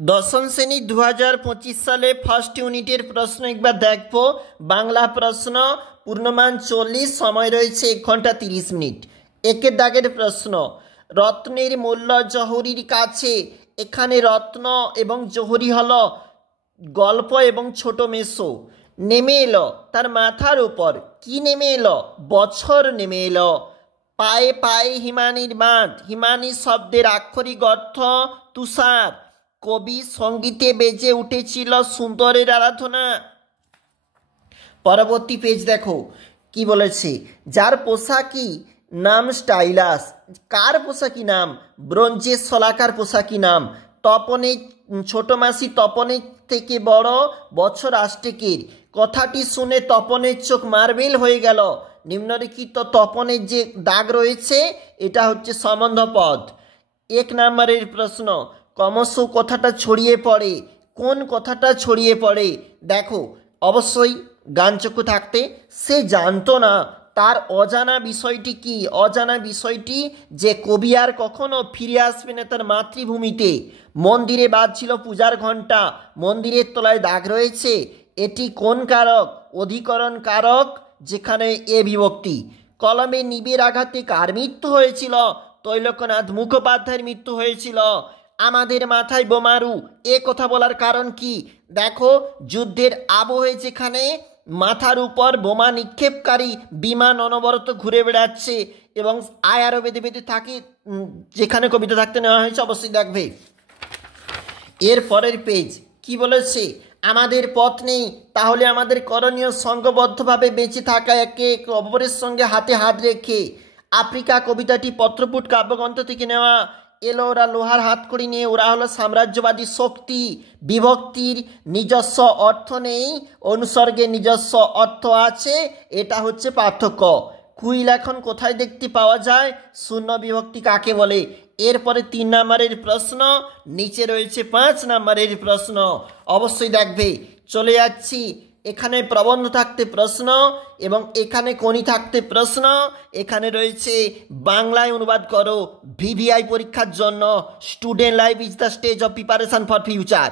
দশম শ্রেণী 2025 সালে ফার্স্ট ইউনিটের প্রশ্ন একবার দেখবো। বাংলা প্রশ্ন, পূর্ণমান 40, সময় রয়েছে 1 ঘন্টা 30 মিনিট। একের দাগের প্রশ্ন, রত্নের মূল্য জহরির কাছে। এখানে রত্ন এবং জহরি হলো গল্প এবং ছোট মেসো। নেমে এলো তার মাথার উপর। কি নেমে এলো? বছর নেমে এলো। পায়ে পায়ে হিমানির বাঁধ। হিমানি শব্দের আক্ষরিক অর্থ তুষার। কবি সঙ্গীতে বেজে উঠেছিল সুন্দরের আরাধনা। পরবর্তী পেজ দেখো কি বলেছে। যার পোশাকি নাম স্টাইলাস। কার পোশাকি নাম? ব্রোঞ্জের শলাকার পোশাকি নাম। তপনের ছোট মাসি তপনের থেকে বড়, বছর আষ্টেকের। কথাটি শুনে তপনের চোখ মার্বেল হয়ে গেল। নিম্নলিখিত তপনের যে দাগ রয়েছে এটা হচ্ছে সম্বন্ধ পদ। 1 নম্বরের প্রশ্ন, ক্রমশ কথাটা ছড়িয়ে পড়ে। কোন কথাটা ছড়িয়ে পড়ে? দেখো, অবশ্যই গানচক্ষু থাকতে সে জানতো না তার অজানা বিষয়টি কি। অজানা বিষয়টি যে কবি আর কখনো ফিরে আসবে না তার মাতৃভূমিতে। মন্দিরে বাজছিল পূজার ঘণ্টা। মন্দিরের তলায় দাগ রয়েছে। এটি কোন কারক? অধিকরণ কারক, যেখানে এ বিভক্তি। কলমে নিবের আঘাতে কার মৃত্যু হয়েছিল? তৈলকনাথ মুখোপাধ্যায়ের মৃত্যু হয়েছিল। আমাদের মাথায় বোমারু, এ কথা বলার কারণ কি? দেখো, যুদ্ধের আবহে যেখানে মাথার উপর বোমা নিক্ষেপকারী বিমান অনবরত ঘুরে বেড়াচ্ছে এবং আয়ারও বেঁধে বেঁধে থাকে, যেখানে কবিতা থাকতে নেওয়া হয়েছে, অবশ্যই দেখবে। এর পরের পেজ কি বলেছে? আমাদের পথ নেই, তাহলে আমাদের করণীয় সংঘবদ্ধভাবে বেঁচে থাকা, একে অপরের সঙ্গে হাতে হাত রেখে। আফ্রিকা কবিতাটি পত্রপুট কাব্যগ্রন্থ থেকে নেওয়া। এলো ওরা লোহার হাতকড়ি নিয়ে, ওরা হলো সাম্রাজ্যবাদী শক্তি। বিভক্তির নিজস্ব অর্থ নেই, অনুসর্গের নিজস্ব অর্থ আছে, এটা হচ্ছে পার্থক্য। কুইল এখন কোথায় দেখতে পাওয়া যায়? শূন্য বিভক্তি কাকে বলে? এরপরে 3 নম্বরের প্রশ্ন, নিচে রয়েছে 5 নম্বরের প্রশ্ন, অবশ্যই দেখবে। চলে যাচ্ছি, এখানে প্রবন্ধ থাকতে প্রশ্ন এবং এখানে কোনি থাকতে প্রশ্ন। এখানে রয়েছে বাংলায় অনুবাদ করো ভিভিআই পরীক্ষার জন্য। Student life is the stage of preparation for future.